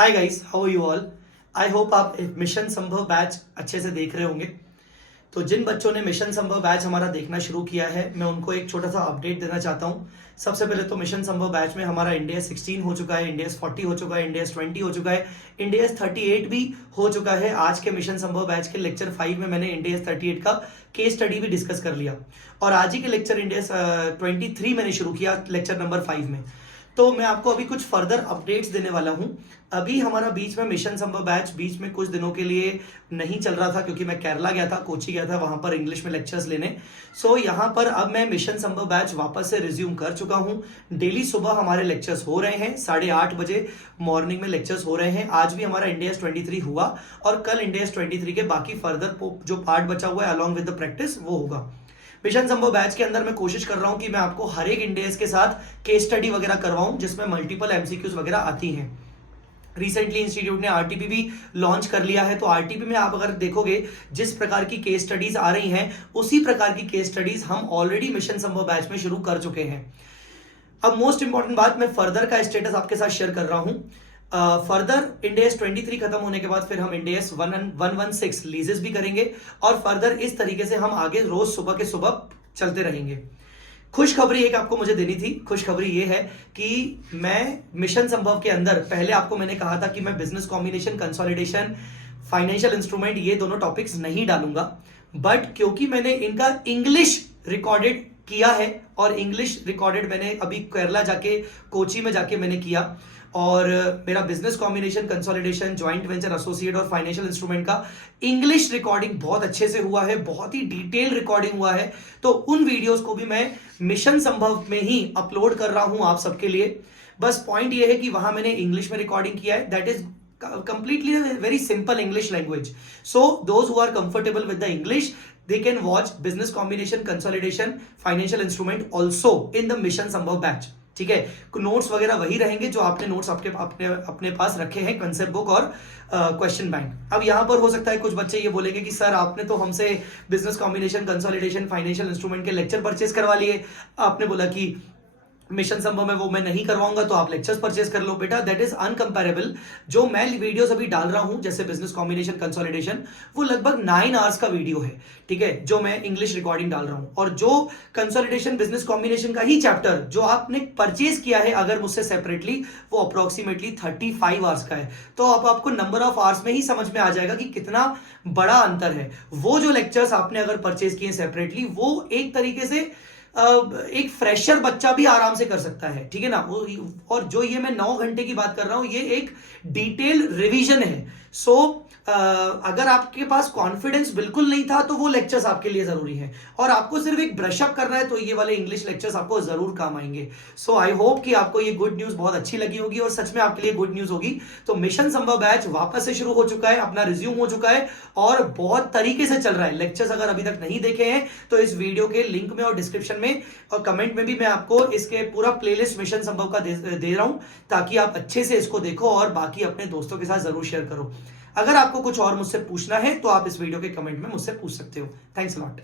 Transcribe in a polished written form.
Hi guys, how are you all. I hope आप mission Sambhav batch अच्छे से देख रहे होंगे। तो जिन बच्चों ने मिशन संभव बैच हमारा देखना शुरू किया है, मैं उनको एक छोटा सा अपडेट देना चाहता हूँ। सबसे पहले तो मिशन संभव बैच में हमारा इंडिया 16 हो चुका है, इंडिया 40 हो चुका है, इंडिया 20 हो चुका है, इंडिया 38 भी हो चुका है। आज के मिशन संभव बैच के लेक्चर 5 में मैंने इंडिया 38 का केस स्टडी भी डिस्कस कर लिया और आज ही के लेक्चर इंडिया 23 मैंने शुरू किया लेक्चर नंबर 5 में। तो मैं आपको अभी कुछ फर्दर अपडेट्स देने वाला हूं। अभी हमारा बीच में मिशन संभव बैच बीच में कुछ दिनों के लिए नहीं चल रहा था क्योंकि मैं केरला गया था, कोची गया था, वहां पर इंग्लिश में लेक्चर्स लेने। सो यहां पर अब मैं मिशन संभव बैच वापस से रिज्यूम कर चुका हूं। डेली सुबह हमारे लेक्चर्स हो रहे हैं, 8:30 बजे मॉर्निंग में लेक्चर्स हो रहे हैं। आज भी हमारा इंडिया 23 हुआ और कल इंडिया 23 के बाकी फर्दर जो पार्ट बचा हुआ है अलॉन्ग विद द प्रैक्टिस वो होगा। मिशन संभव बैच के अंदर मैं कोशिश कर रहा हूं कि मैं आपको हर एक इंडियस के साथ केस स्टडी वगैरह करवाऊं जिसमें मल्टीपल एमसीक्यूज वगैरह आती हैं। रिसेंटली इंस्टीट्यूट ने आरटीपी भी लॉन्च कर लिया है, तो आरटीपी में आप अगर देखोगे जिस प्रकार की केस स्टडीज आ रही हैं उसी प्रकार की केस स्टडीज हम ऑलरेडी मिशन संभव बैच में शुरू कर चुके हैं। अब मोस्ट इंपॉर्टेंट बात, मैं फर्दर का स्टेटस आपके साथ शेयर कर रहा हूं। फर्दर इंडेस 23 खत्म होने के बाद फिर हम इंडेस 116 लीजेस भी करेंगे और फर्दर इस तरीके से हम आगे रोज सुबह के सुबह चलते रहेंगे। खुशखबरी एक आपको मुझे देनी थी। खुशखबरी ये है कि मैं मिशन संभव के अंदर पहले आपको मैंने कहा था कि मैं business combination, consolidation, financial instrument ये दोनों टॉपिक्स नहीं डालूंगा, बट क्योंकि मैंने इनका इंग्लिश रिकॉर्डेड किया है और इंग्लिश रिकॉर्डेड मैंने अभी केरला जाके, कोची में जाके मैंने किया और मेरा business combination, consolidation, joint venture, associate और फाइनेंशियल इंस्ट्रूमेंट का इंग्लिश रिकॉर्डिंग बहुत अच्छे से हुआ है, बहुत ही डिटेल रिकॉर्डिंग हुआ है। तो उन वीडियोस को भी मैं मिशन संभव में ही अपलोड कर रहा हूं आप सबके लिए। बस पॉइंट ये है कि वहां मैंने इंग्लिश में रिकॉर्डिंग किया है, that is completely a very simple English language. So those who are comfortable with the English, they can watch business combination, consolidation, financial instrument also in the mission संभव batch. ठीक है, notes वगैरह वही रहेंगे जो आपने नोट्स अपने पास रखे हैं, कंसेप्ट बुक और क्वेश्चन बैंक। अब यहां पर हो सकता है कुछ बच्चे ये बोलेंगे कि सर आपने तो हमसे business combination, consolidation, financial instrument के लेक्चर परचेज करवा लिए, आपने बोला कि मिशन संभव में वो मैं नहीं करवाऊंगा तो आप लेक्चर्स परचेज कर लो। बेटा दैट इज अनकंपेरेबल। जो मैं वीडियोस अभी डाल रहा हूं जैसे बिजनेस कॉम्बिनेशन, कंसोलिडेशन, वो लगभग 9 आवर्स का वीडियो है, ठीक है, जो मैं इंग्लिश रिकॉर्डिंग डाल रहा हूं। और जो कंसोलिडेशन, बिजनेस कॉम्बिनेशन का ही चैप्टर जो आपने परचेज किया है अगर मुझसे सेपरेटली, वो अप्रोक्सीमेटली 35 आवर्स का है। तो अब आपको नंबर ऑफ आवर्स में ही समझ में आ जाएगा कि कितना बड़ा अंतर है। वो जो लेक्चर्स आपने अगर परचेज किए सेपरेटली, वो एक तरीके से एक फ्रेशर बच्चा भी आराम से कर सकता है, ठीक है ना। और जो ये मैं 9 घंटे की बात कर रहा हूं, ये एक डिटेल रिवीजन है। सो अगर आपके पास कॉन्फिडेंस बिल्कुल नहीं था तो वो लेक्चर्स आपके लिए जरूरी है, और आपको सिर्फ एक ब्रशअप करना है तो ये वाले इंग्लिश लेक्चर्स आपको जरूर काम आएंगे। सो आई होप कि आपको ये गुड न्यूज बहुत अच्छी लगी होगी और सच में आपके लिए गुड न्यूज होगी। तो मिशन संभव बैच वापस से शुरू हो चुका है, अपना रिज्यूम हो चुका है और बहुत तरीके से चल रहा है। लेक्चर्स अगर अभी तक नहीं देखे हैं तो इस वीडियो के लिंक में और डिस्क्रिप्शन में और कमेंट में भी मैं आपको इसके पूरा प्लेलिस्ट मिशन संभव का दे रहा हूं, ताकि आप अच्छे से इसको देखो और बाकी अपने दोस्तों के साथ जरूर शेयर करो। अगर आपको कुछ और मुझसे पूछना है तो आप इस वीडियो के कमेंट में मुझसे पूछ सकते हो। Thanks a lot.